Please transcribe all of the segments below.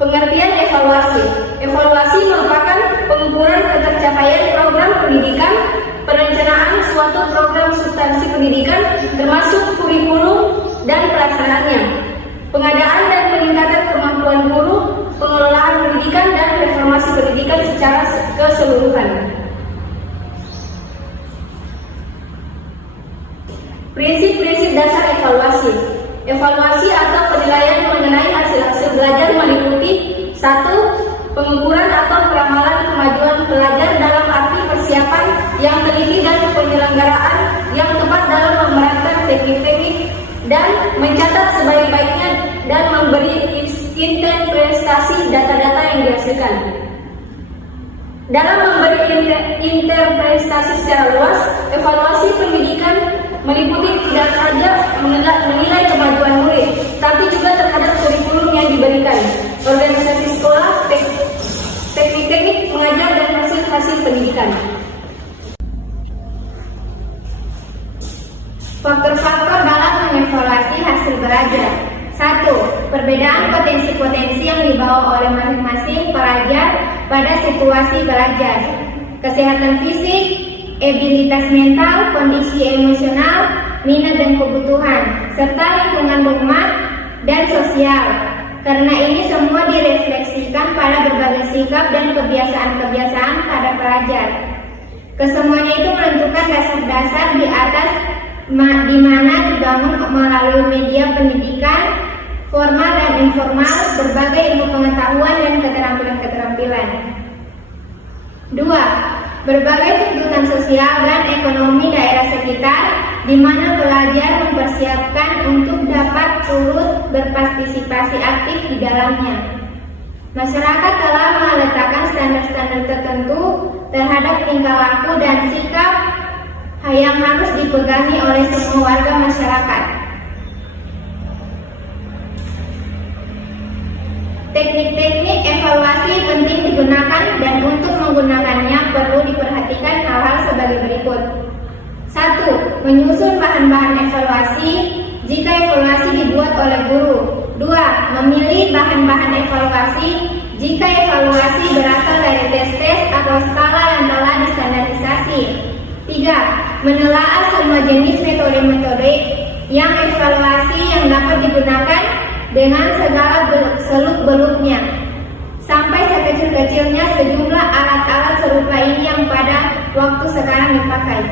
Pengertian evaluasi. Evaluasi merupakan pengukuran ketercapaian program pendidikan, perencanaan suatu program substansi pendidikan, termasuk kurikulum dan pelaksanaannya, pengadaan dan peningkatan kemampuan guru, pengelolaan pendidikan, dan reformasi pendidikan secara keseluruhan. Prinsip-prinsip dasar evaluasi. Evaluasi atau penilaian mengenai hasil-hasil belajar meliputi 1. Pengukuran atau peramalan kemajuan pelajar dalam arti persiapan yang teliti dan penyelenggaraan yang tepat dalam memerankan teknik-teknik dan mencatat sebaik-baiknya dan memberi interpretasi data-data yang dihasilkan. Dalam memberi interpretasi secara luas, evaluasi pendidikan meliputi tidak saja menilai kemajuan murid, tapi juga terhadap kurikulum yang diberikan, organisasi sekolah, teknik-teknik mengajar, dan hasil-hasil pendidikan. Faktor-faktor dalam mengevaluasi hasil belajar. 1. Perbedaan potensi-potensi yang dibawa oleh masing-masing pelajar pada situasi belajar. Kesehatan fisik, abilitas mental, kondisi emosional, minat dan kebutuhan, serta lingkungan rumah dan sosial. Karena ini semua direfleksikan pada berbagai sikap dan kebiasaan-kebiasaan pada pelajar. Kesemuanya itu menentukan dasar-dasar di atas di mana dibangun melalui media pendidikan, formal dan informal, berbagai ilmu pengetahuan dan keterampilan-keterampilan. 2. Berbagai tuntutan sosial dan ekonomi daerah sekitar, di mana pelajar mempersiapkan untuk dapat turut berpartisipasi aktif di dalamnya. Masyarakat telah meletakkan standar-standar tertentu terhadap tingkah laku dan sikap yang harus dipegangi oleh semua warga masyarakat. Teknik-teknik evaluasi penting digunakan dan untuk menggunakannya perlu diperhatikan hal-hal sebagai berikut. 1. Menyusun bahan-bahan evaluasi jika evaluasi dibuat oleh guru. 2. Memilih bahan-bahan evaluasi jika evaluasi berasal dari tes-tes atau skala yang telah distandarisasi. 3. Menelaah semua jenis metode-metode yang evaluasi yang dapat digunakan dengan segala seluk-beluknya, sampai sekecil-kecilnya sejumlah alat-alat serupa ini yang pada waktu sekarang dipakai.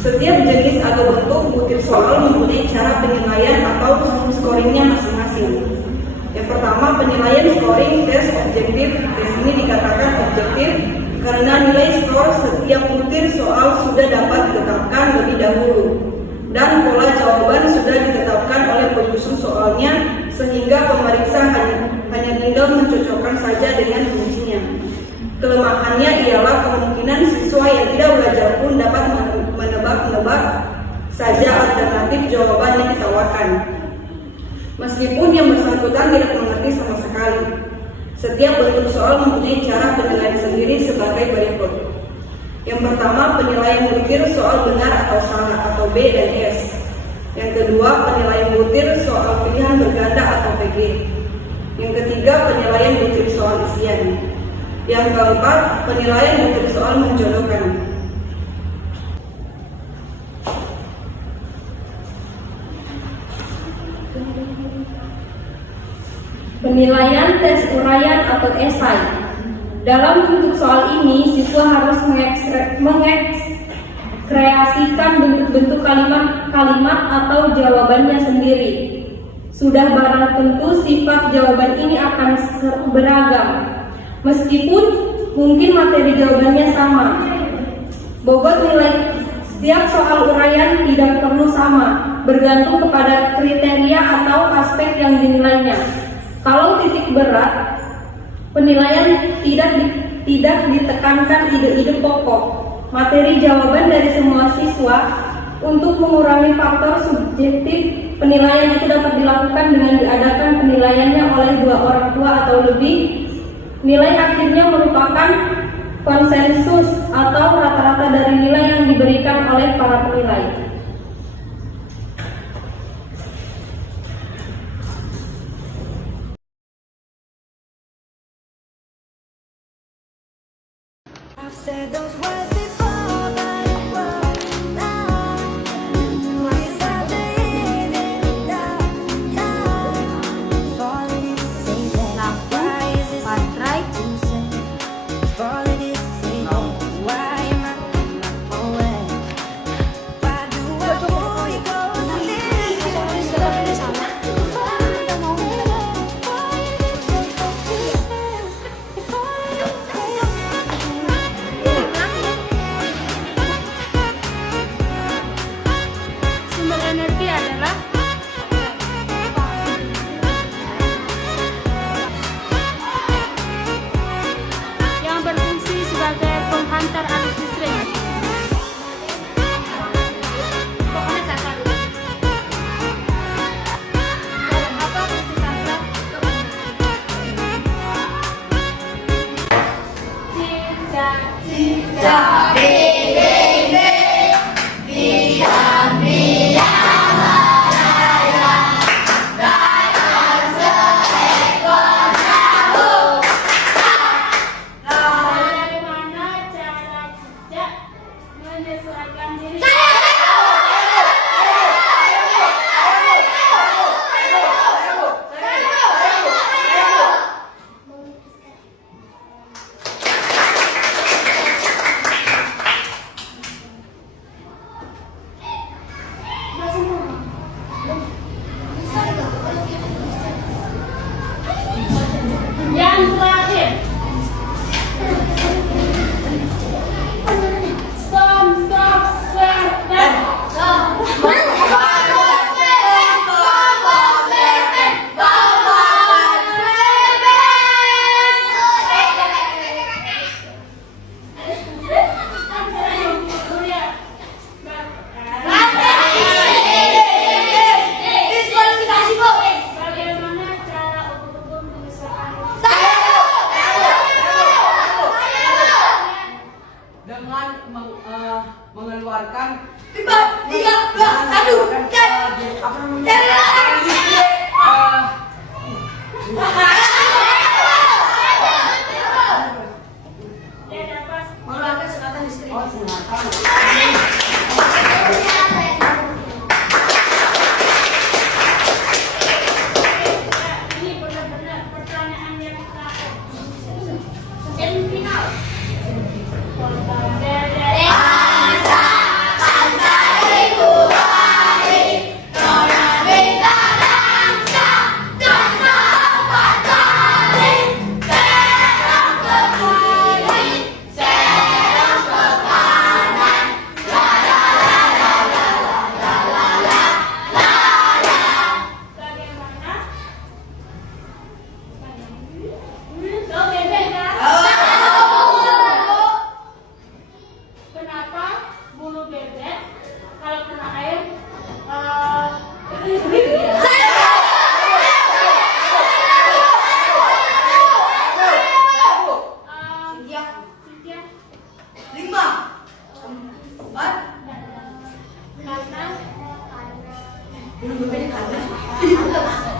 Setiap jenis atau bentuk butir soal mempunyai cara penilaian atau scoringnya masing-masing. Yang pertama, penilaian scoring tes objektif. Tes ini dikatakan objektif karena nilai skor setiap butir soal sudah dapat ditetapkan lebih dahulu dan pola jawaban sudah ditetapkan oleh penyusun soalnya, sehingga pemeriksa hanya tinggal mencocokkan saja dengan fungsinya. Kelemahannya ialah kemungkinan siswa yang tidak belajar pun dapat menebak-nebak saja alternatif jawaban yang ditawarkan, meskipun yang bersangkutan tidak mengerti sama sekali. Setiap bentuk soal mempunyai cara penilaian sendiri sebagai berikut. Yang pertama, penilaian butir soal benar atau salah atau B dan S. Yang kedua, penilaian butir soal pilihan berganda atau PG. Yang ketiga, penilaian butir soal isian. Yang keempat, penilaian butir soal menjodohkan. Penilaian tes uraian atau esai. Dalam bentuk soal ini, siswa harus mengekreasikan bentuk-bentuk kalimat atau jawabannya sendiri. Sudah barang tentu sifat jawaban ini akan beragam, meskipun mungkin materi jawabannya sama. Bobot nilai Setiap soal uraian tidak perlu sama, bergantung kepada kriteria atau aspek yang dinilainya. Kalau titik berat, penilaian tidak ditekankan ide-ide pokok, materi jawaban dari semua siswa. Untuk mengurangi faktor subjektif, penilaian itu dapat dilakukan dengan diadakan penilaiannya oleh 2 orang tua atau lebih. Nilai akhirnya merupakan konsensus atau rata-rata dari nilai yang diberikan oleh para penilai. I've said those words before, but now we start to hear it down. Falling is safe, why is this right to say? Falling is safe, why am I away? Why do I pull you close and leave you? Why is it so Sumber energi adalah yang berfungsi sebagai penghantar arus listrik. Pokoknya sasar. Apa fungsi sasar? Bagaimana cara cicak menyesuaikan diri? Yang terakhir. Bagaimana cara ubur-ubur menyesuaikan dengan mengeluarkan dia dapat mengeluarkan sengatan listrik. ini benar-benar pertanyaan yang terakhir. Semifinal. Kenapa bulu bebek kalau kena air Cynthia? Karena Belum berbeda karena